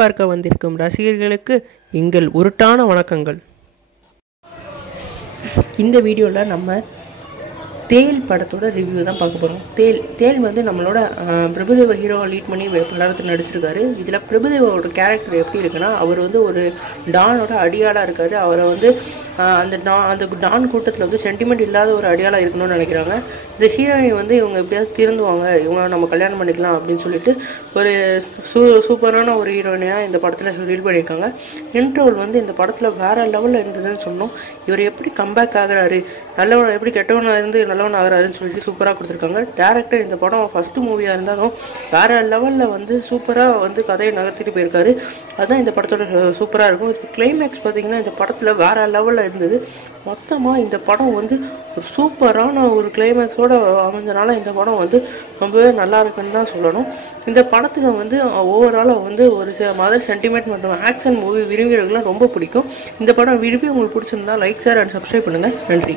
பார்க்க வந்திருக்கும் ரசிகர்களுக்கு எங்கள் உருட்டான வணக்கங்கள். இந்த வீடியோவில் நம்ம தேல் படத்தோட ரிவ்யூ தான் பார்க்க போகிறோம். தேல் வந்து நம்மளோட பிரபுதேவா ஹீரோவை லீட் பண்ணி படத்தில் நடிச்சிருக்காரு. இதில் பிரபுதேவாவோட கேரக்டர் எப்படி இருக்குன்னா, அவர் வந்து ஒரு டானோட அடியாளாக இருக்கார். அவரை வந்து அந்த டான் கூட்டத்தில் வந்து சென்டிமெண்ட் இல்லாத ஒரு அடியாளாக இருக்கணும்னு நினைக்கிறாங்க. இந்த ஹீரோயின் வந்து இவங்க எப்படியாவது திருந்துவாங்க, இவங்க நம்ம கல்யாணம் பண்ணிக்கலாம் அப்படின்னு சொல்லிட்டு ஒரு சூப்பரான ஒரு ஹீரோயினாக இந்த படத்தில் ரீல் பண்ணியிருக்காங்க. இன்ட்ரோல் வந்து இந்த படத்தில் வேறு லெவலில் இருந்ததுன்னு சொன்னோம். இவர் எப்படி கம்பேக் ஆகிறாரு, நல்லவன் எப்படி கெட்டவனாக இருந்து நல்லவன் ஆகிறாருன்னு சொல்லிட்டு சூப்பராக கொடுத்துருக்காங்க. டேரக்டர் இந்த படம் ஃபஸ்ட்டு மூவியாக இருந்தாலும் வேறு லெவலில் வந்து சூப்பராக வந்து கதையை நகர்த்திட்டு போயிருக்காரு. அதுதான் இந்த படத்தோட சூப்பராக இருக்கும். கிளைமேக்ஸ் பார்த்திங்கன்னா இந்த படத்தில் வேறு லெவலில் இருந்தது. மொத்தமாக இந்த படம் வந்து ஒரு சூப்பரான ஒரு கிளைமேக்ஸோடு அமைஞ்சனால இந்த படம் வந்து ரொம்பவே நல்லா இருக்குன்னு தான் சொல்லணும். இந்த படத்தில் வந்து ஓவராலாக வந்து ஒரு மதர் சென்டிமெண்ட் மற்றும் ஆக்ஷன் மூவி விரும்பிகளுக்குலாம் ரொம்ப பிடிக்கும். இந்த படம் விரும்பி உங்களுக்கு பிடிச்சிருந்தா லைக், ஷேர் அண்ட் சப்ஸ்கிரைப் பண்ணுங்கள். நன்றி.